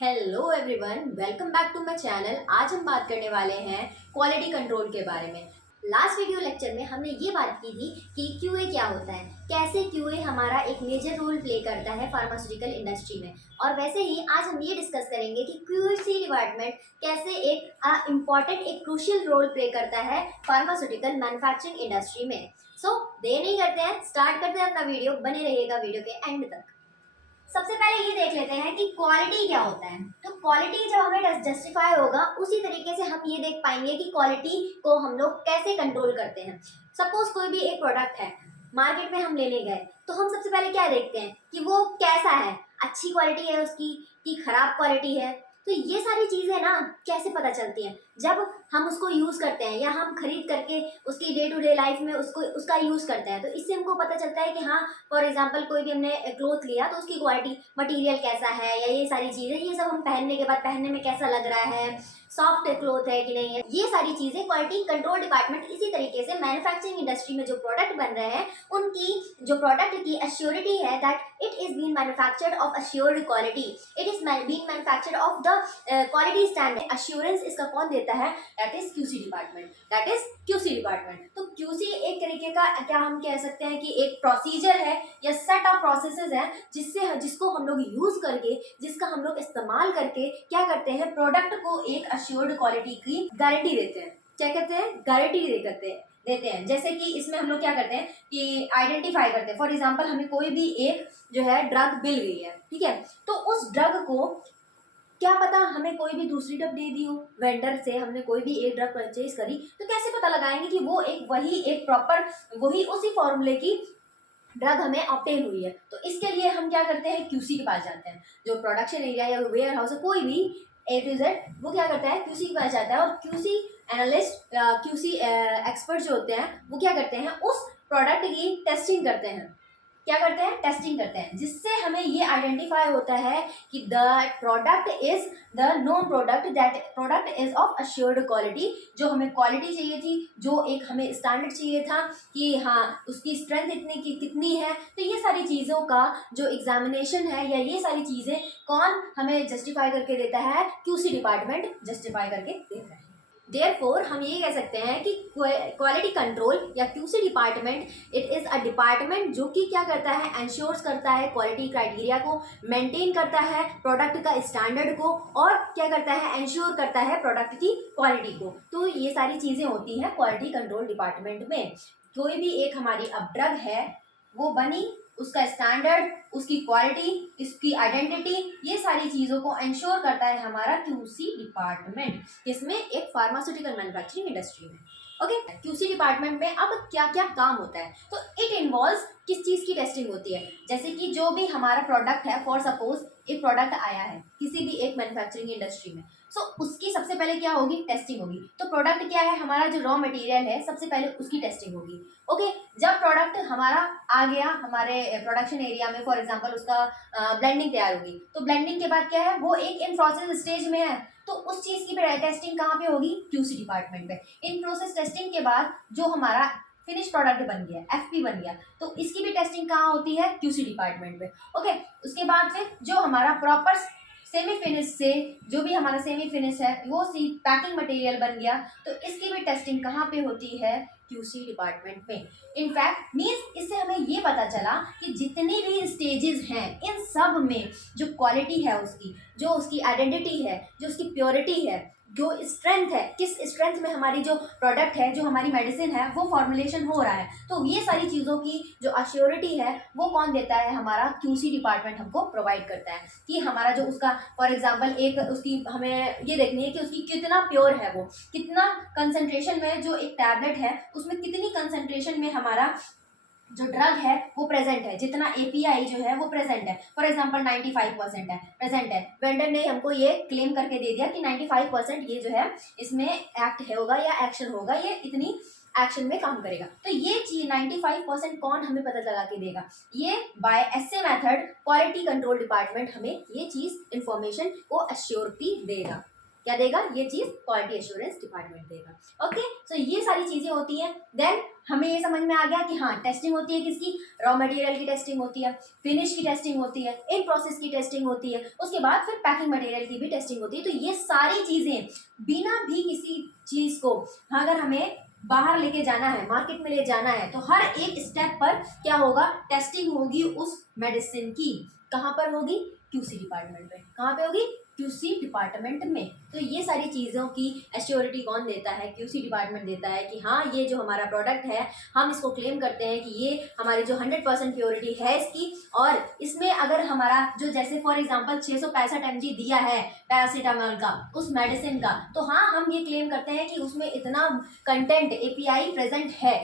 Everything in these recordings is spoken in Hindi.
Hello everyone, welcome back to my channel. आज हम बात करने वाले हैं क्वालिटी कंट्रोल के बारे में। लास्ट वीडियो लेक्चर में हमने ये बात की थी कि क्यूए क्या होता है, कैसे क्यूए हमारा एक मेजर रोल प्ले करता है फार्मास्यूटिकल इंडस्ट्री में। और वैसे ही आज हम ये डिस्कस करेंगे कि क्यूसी डिपार्टमेंट कैसे एक इम्पॉर्टेंट एक क्रूशियल रोल प्ले करता है फार्मास्यूटिकल मैन्युफैक्चरिंग इंडस्ट्री में। सो देर नहीं करते हैं, स्टार्ट करते हैं अपना वीडियो। बने रहिएगा वीडियो के एंड तक। सबसे पहले ये देख लेते हैं कि क्वालिटी क्या होता है। तो क्वालिटी जब हमें जस्टिफाई होगा उसी तरीके से हम ये देख पाएंगे कि क्वालिटी को हम लोग कैसे कंट्रोल करते हैं। सपोज कोई भी एक प्रोडक्ट है, मार्केट में हम लेने गए, तो हम सबसे पहले क्या देखते हैं कि वो कैसा है, अच्छी क्वालिटी है उसकी कि खराब क्वालिटी है। तो ये सारी चीज़ें ना कैसे पता चलती हैं, जब हम उसको यूज़ करते हैं या हम खरीद करके उसकी डे टू डे लाइफ में उसको उसका यूज़ करते हैं। तो इससे हमको पता चलता है कि हाँ, फॉर एग्जाम्पल कोई भी हमने क्लोथ लिया तो उसकी क्वालिटी, मटेरियल कैसा है, या ये सारी चीज़ें, ये सब हम पहनने के बाद पहनने में कैसा लग रहा है, सॉफ्ट क्लोथ है कि नहीं है, ये सारी चीज़ें क्वालिटी कंट्रोल डिपार्टमेंट इसी तरीके से मैन्युफैक्चरिंग इंडस्ट्री में जो प्रोडक्ट बन रहे हैं उनकी जो प्रोडक्ट की अश्योरिटी है that it is been manufactured of assured quality, it is been manufactured of the quality standard. Assurance इसका कौन देता है? That is QC department, that is QC department. तो क्यूसी एक तरीके का क्या हम कह सकते हैं कि एक प्रोसीजर है या सेट ऑफ प्रोसेसेस है जिसको हम लोग यूज करके, जिसका हम लोग इस्तेमाल करके क्या करते हैं, प्रोडक्ट को एक अश्योर्ड क्वालिटी की गारंटी देते हैं। क्या कहते हैं? गारंटी देते हैं। जैसे कि इसमें हम लोग क्या करते हैं कि आइडेंटिफाई करते हैं। फॉर एग्जांपल हमें कोई भी एक जो है ड्रग मिल गई है, ठीक है, तो उस ड्रग को क्या पता हमें कोई भी दूसरी ड्रग दे दी हो, वेंडर से हमने कोई भी एक ड्रग परचेज करी, तो कैसे पता लगाएंगे कि वो वही एक प्रॉपर वही उसी फॉर्मूले की ड्रग हमें ऑब्टेन हुई है। तो इसके लिए हम क्या करते हैं, क्यूसी के पास जाते हैं। जो प्रोडक्शन एरिया या वेयर हाउस है, कोई भी ए टू जेड, वो क्या करता है, क्यूसी के पास जाता है। और क्यूसी एनालिस्ट, क्यूसी एक्सपर्ट जो होते हैं वो क्या करते हैं, उस प्रोडक्ट की टेस्टिंग करते हैं। क्या करते हैं? टेस्टिंग करते हैं, जिससे हमें ये आइडेंटिफाई होता है कि the product is the known product, that product is of assured quality. जो हमें क्वालिटी चाहिए थी, जो एक हमें स्टैंडर्ड चाहिए था कि हाँ उसकी स्ट्रेंथ इतनी की कितनी है, तो ये सारी चीज़ों का जो एग्जामिनेशन है या ये सारी चीज़ें कौन हमें जस्टिफाई करके देता है? क्यूसी डिपार्टमेंट जस्टिफाई करके देता है। देयरफॉर हम ये कह सकते हैं कि क्वालिटी कंट्रोल या QC department, it is a department जो कि क्या करता है, एंश्योर्स करता है क्वालिटी क्राइटेरिया को, मेंटेन करता है प्रोडक्ट का स्टैंडर्ड को, और क्या करता है, एंश्योर करता है प्रोडक्ट की क्वालिटी को। तो ये सारी चीज़ें होती हैं क्वालिटी कंट्रोल डिपार्टमेंट में। कोई भी एक हमारी अब ड्रग है, वो बनी, उसका स्टैंडर्ड, उसकी क्वालिटी, इसकी आइडेंटिटी, ये सारी चीज़ों को इंश्योर करता है हमारा क्यूसी डिपार्टमेंट, इसमें एक फार्मास्यूटिकल मैन्युफैक्चरिंग इंडस्ट्री में। ओके, क्यूसी डिपार्टमेंट में अब क्या क्या काम होता है? तो इट इन्वॉल्व्स किस चीज़ की टेस्टिंग होती है? जैसे कि जो भी हमारा प्रोडक्ट है, फॉर सपोज एक प्रोडक्ट आया है किसी भी एक मैन्युफैक्चरिंग इंडस्ट्री में, सो उसकी सबसे पहले क्या होगी? टेस्टिंग होगी। तो प्रोडक्ट क्या है हमारा, जो रॉ मटेरियल है, सबसे पहले उसकी टेस्टिंग होगी। ओके, जब प्रोडक्ट हमारा आ गया हमारे प्रोडक्शन एरिया में, फॉर एग्जांपल उसका ब्लेंडिंग तैयार होगी, तो ब्लेंडिंग के बाद क्या है, वो एक इन प्रोसेस स्टेज में है, तो उस चीज़ की टेस्टिंग कहाँ पे होगी? क्यूसी डिपार्टमेंट में। इन प्रोसेस टेस्टिंग के बाद जो हमारा फिनिश प्रोडक्ट बन गया, एफपी बन गया, तो इसकी भी टेस्टिंग कहाँ होती है? क्यूसी डिपार्टमेंट में। ओके, उसके बाद फिर जो हमारा प्रॉपर सेमी फिनिश से, जो भी हमारा सेमी फिनिश है वो सी पैकिंग मटेरियल बन गया, तो इसकी भी टेस्टिंग कहाँ पे होती है? क्यूसी डिपार्टमेंट में। इनफैक्ट मीन्स इससे हमें ये पता चला कि जितनी भी स्टेजेस हैं, इन सब में जो क्वालिटी है उसकी, जो उसकी आइडेंटिटी है, जो उसकी प्योरिटी है, जो स्ट्रेंथ है, किस स्ट्रेंथ में हमारी जो प्रोडक्ट है, जो हमारी मेडिसिन है, वो फॉर्मुलेशन हो रहा है, तो ये सारी चीज़ों की जो अश्योरिटी है वो कौन देता है? हमारा क्यूसी डिपार्टमेंट हमको प्रोवाइड करता है कि हमारा जो उसका, फॉर एग्जांपल एक उसकी हमें ये देखनी है कि उसकी कितना प्योर है, वो कितना कंसंट्रेशन में, जो एक टैबलेट है उसमें कितनी कंसंट्रेशन में हमारा जो ड्रग है वो प्रेजेंट है, जितना एपीआई जो है वो प्रेजेंट है। फॉर एग्जांपल 95% है, प्रेजेंट है, वेंडर ने हमको ये क्लेम करके दे दिया कि 95% ये जो है इसमें एक्ट होगा या एक्शन होगा, ये इतनी एक्शन में काम करेगा। तो ये चीज 95% कौन हमें पता लगा के देगा? ये by SA method quality control department हमें ये चीज इंफॉर्मेशन को अश्योरिटी देगा। क्या देगा, ये चीज़ क्वालिटी एश्योरेंस डिपार्टमेंट देगा। ओके, सो ये सारी चीज़ें होती हैं। देन हमें ये समझ में आ गया कि हाँ, टेस्टिंग होती है किसकी, रॉ मटेरियल की टेस्टिंग होती है, फिनिश की टेस्टिंग होती है, इन प्रोसेस की टेस्टिंग होती है, उसके बाद फिर पैकिंग मटेरियल की भी टेस्टिंग होती है। तो ये सारी चीज़ें बिना भी किसी चीज़ को अगर हमें बाहर लेके जाना है, मार्केट में ले जाना है, तो हर एक स्टेप पर क्या होगा, टेस्टिंग होगी उस मेडिसिन की। कहाँ पर होगी, क्यूसी डिपार्टमेंट में। कहाँ पे होगी, क्यूसी डिपार्टमेंट में। तो ये सारी चीज़ों की एश्योरिटी कौन देता है, क्यूसी डिपार्टमेंट देता है कि हाँ, ये जो हमारा प्रोडक्ट है, हम इसको क्लेम करते हैं कि ये हमारी जो 100% प्योरिटी है इसकी, और इसमें अगर हमारा जो जैसे फॉर एग्जांपल 665 mg दिया है पैरासीटामोल का, उस मेडिसिन का, तो हाँ, हम ये क्लेम करते हैं कि उसमें इतना कंटेंट एपीआई प्रेजेंट है।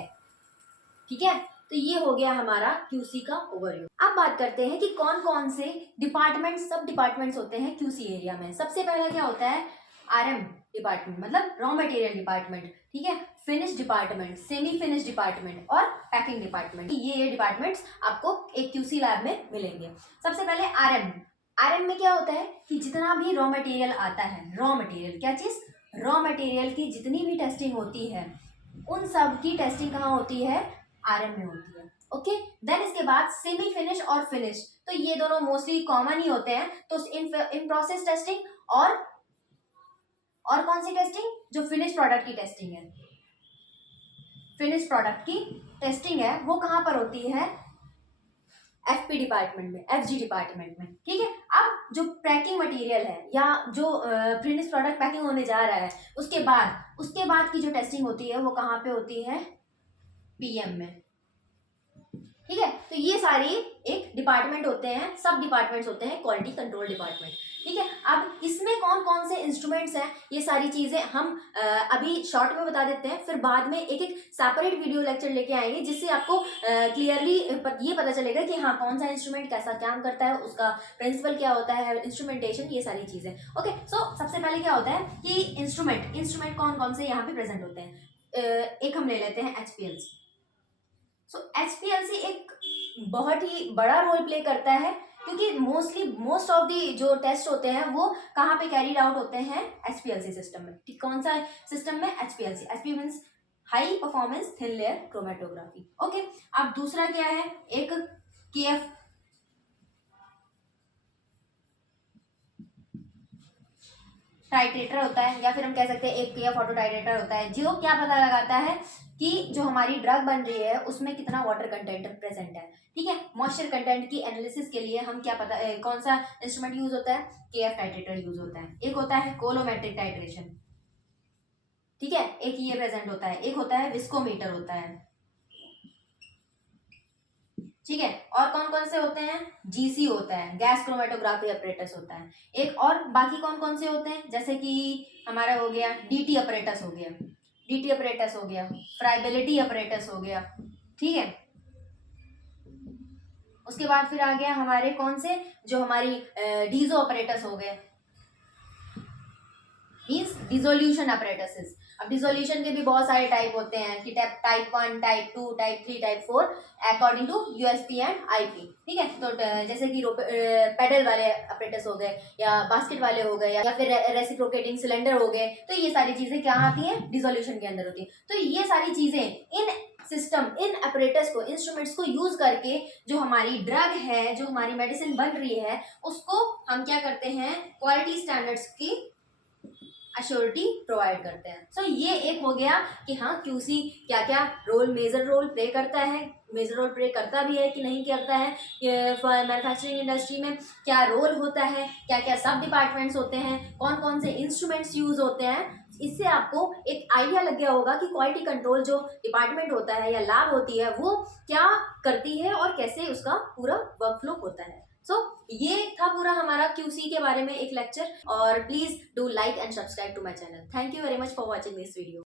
ठीक है, तो ये हो गया हमारा क्यूसी का ओवरव्यू। अब बात करते हैं कि कौन कौन से डिपार्टमेंट, सब डिपार्टमेंट्स होते हैं क्यूसी एरिया में। सबसे पहला क्या होता है, आरएम डिपार्टमेंट, मतलब रॉ मटेरियल डिपार्टमेंट। ठीक है, finish department, semi finish department और पैकिंग डिपार्टमेंट। ये डिपार्टमेंट्स आपको एक क्यूसी लैब में मिलेंगे। सबसे पहले आरएम। आरएम में क्या होता है कि जितना भी रॉ मटेरियल आता है, रॉ मटेरियल क्या चीज, रॉ मटेरियल की जितनी भी टेस्टिंग होती है, उन सब की टेस्टिंग कहाँ होती है, आरएम में होती है। ओके, देन इसके बाद सेमी फिनिश और फिनिश, तो ये दोनों मोस्टली कॉमन ही होते हैं। तो इन प्रोसेस टेस्टिंग और कौन सी टेस्टिंग, जो फिनिश प्रोडक्ट की टेस्टिंग है, फिनिश प्रोडक्ट की टेस्टिंग है, वो कहाँ पर होती है, एफपी डिपार्टमेंट में, एफजी डिपार्टमेंट में। ठीक है, अब जो पैकिंग मटेरियल है या जो फिनिश प्रोडक्ट पैकिंग होने जा रहा है, उसके बाद की जो टेस्टिंग होती है वो कहाँ पे होती है, पीएम में। ठीक है, तो ये सारी एक डिपार्टमेंट होते हैं, सब डिपार्टमेंट्स होते हैं क्वालिटी कंट्रोल डिपार्टमेंट। ठीक है, अब इसमें कौन कौन से इंस्ट्रूमेंट्स हैं, ये सारी चीजें हम अभी शॉर्ट में बता देते हैं, फिर बाद में एक एक सेपरेट वीडियो लेक्चर लेके आएंगे, जिससे आपको क्लियरली ये पता चलेगा कि हाँ, कौन सा इंस्ट्रूमेंट कैसा काम करता है, उसका प्रिंसिपल क्या होता है, इंस्ट्रूमेंटेशन, ये सारी चीजें। ओके, सो सबसे पहले क्या होता है कि इंस्ट्रूमेंट कौन कौन से यहाँ पे प्रेजेंट होते हैं। एक हम ले लेते हैं एचपीएलसी। सो एचपीएलसी एक बहुत ही बड़ा रोल प्ले करता है, क्योंकि मोस्ट ऑफ दी जो टेस्ट होते हैं वो कहाँ पे कैरीड आउट होते हैं, एचपीएलसी सिस्टम में। कौन सा सिस्टम में, HPLC. HP means high performance thin layer chromatography. Okay, अब दूसरा क्या है, एक केएफ टाइट्रेटर होता है, या फिर हम कह सकते हैं एक केएफ ऑटो टाइट्रेटर होता है, जो क्या पता लगाता है कि जो हमारी ड्रग बन रही है उसमें कितना वाटर कंटेंट प्रेजेंट है। ठीक है, मॉइस्चर कंटेंट की एनालिसिस के लिए हम क्या पता कौन सा इंस्ट्रूमेंट यूज होता है, केएफ टाइट्रेटर यूज होता है। एक होता है कोलोमेट्रिक टाइट्रेशन, ठीक है, एक ये प्रेजेंट होता है। एक होता है विस्कोमीटर होता है। ठीक है, और कौन कौन से होते हैं, जीसी होता है, गैस क्रोमेटोग्राफी अपरेटस होता है एक, और बाकी कौन कौन से होते हैं, जैसे कि हमारा हो गया डीटी अपरेटस हो गया, डीटी अपरेटस हो गया, फ्राइबिलिटी अपरेटस हो गया। ठीक है, उसके बाद फिर आ गया हमारे कौन से, जो हमारी डीजो अपरेटस हो गए, मीन्स डिसोल्यूशन अपरेटसेस। अब डिसोल्यूशन के भी बहुत सारे टाइप होते हैं कि type 1, type 2, type 3, type 4 according to USP and IP. ठीक है, तो जैसे कि पेडल वाले अपरेटस हो गए, या बास्केट वाले हो गए, या फिर रेसिप्रोकेटिंग सिलेंडर हो गए, तो ये सारी चीजें क्या आती हैं, डिसोल्यूशन के अंदर होती है। तो ये सारी चीजें इन सिस्टम, इन अपरेटस को, इंस्ट्रूमेंट्स को यूज करके जो हमारी ड्रग है, जो हमारी मेडिसिन बन रही है, उसको हम क्या करते हैं, क्वालिटी स्टैंडर्ड्स की अश्योरिटी प्रोवाइड करते हैं। सो ये एक हो गया कि हाँ, क्यूसी क्या क्या मेजर रोल प्ले करता है, मेजर रोल प्ले करता भी है कि नहीं करता है, मैन्युफैक्चरिंग इंडस्ट्री में क्या रोल होता है, क्या क्या सब डिपार्टमेंट्स होते हैं, कौन कौन से इंस्ट्रूमेंट्स यूज होते हैं। इससे आपको एक आइडिया लग गया होगा कि क्वालिटी कंट्रोल जो डिपार्टमेंट होता है या लैब होती है वो क्या करती है और कैसे उसका पूरा वर्कफ्लो होता है। ये था पूरा हमारा क्यूसी के बारे में एक लेक्चर, और please do like and subscribe to my channel. Thank you very much for watching this video.